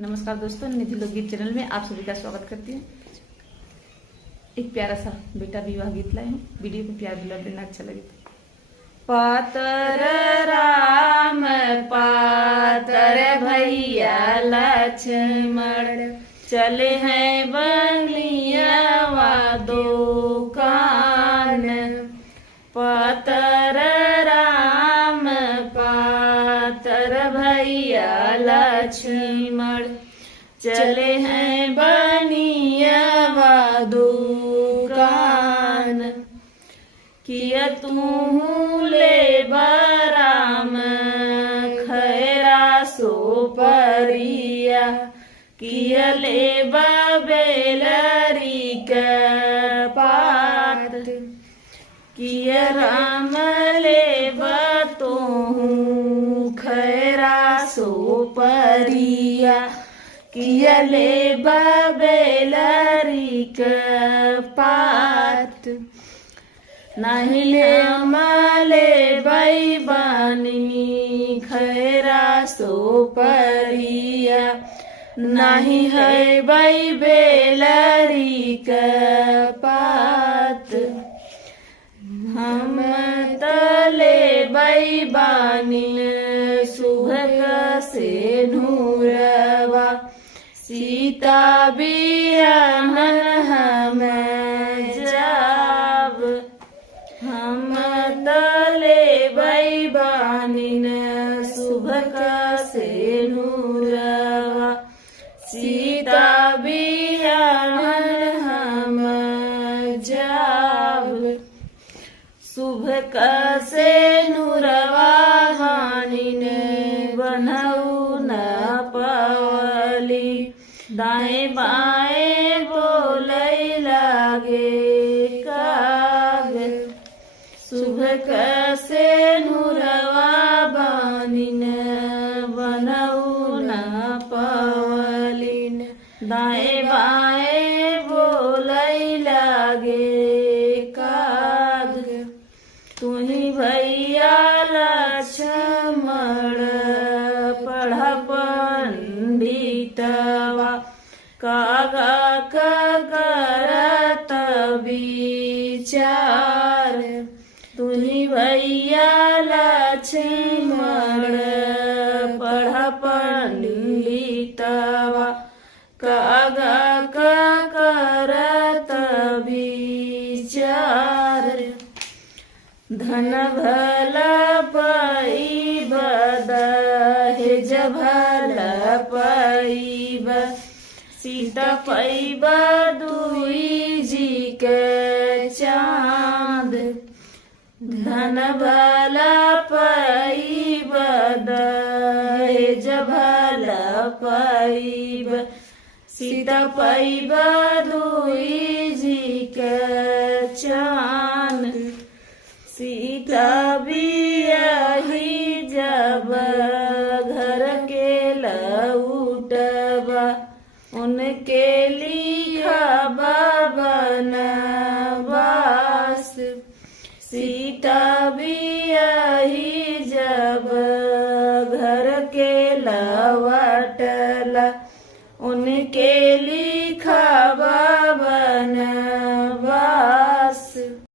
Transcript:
नमस्कार दोस्तों, निधि लोकगीत चैनल में आप सभी का स्वागत करती हूँ। एक प्यारा सा बेटा विवाह गीत लाए हूँ। वीडियो को प्यार दुलार देना, अच्छा लगे तो। पातर राम पातर भैया लक्ष्मण चले हैं बनियावा दुकान। पातर राम पातर भैया लक्ष्मण चले हैं बनियावा दुकान। किया तू ले बराम खैरा सो परिया, किया ले बेलरी के पात, किया राम ले बतो खैरा सो परिया, किया ले बेलरी के पात। नहीं ले माले बैबानी खैरा सो परिया, नहीं है बै बेलरी के पात। हम तले बैबानी सुहग से नूरवा, सीता बियाहन हम जाब। हम तले बैबानिन सुभक से नूरवा, सीता बियाहन हम जाब। सुभक से नूरवा हानिन बनऊ न पवली, दाएं बाएं बोलै लागे काग। सुभक से नूरवा बानिन बनऊ न पवलिन, दाएं बाएं बोलै लागे काग। तुही भैया लक्ष्मण पढ़ा पंडितवा, कागा करत विचार। तुही भैया लक्ष्मण पढ़ा पंडितवा, कागा करत विचार। धन भला पैब दहेज भला पैब, सीता पैब दुई जी के चाँद। धन भला पैब दहेज भला पैब, सीता पैब दुई जी के चाँद। सीता बियाही जब घर के लौटबा, उनके लिखा बनवास। सीता बियाही जब घर के लवा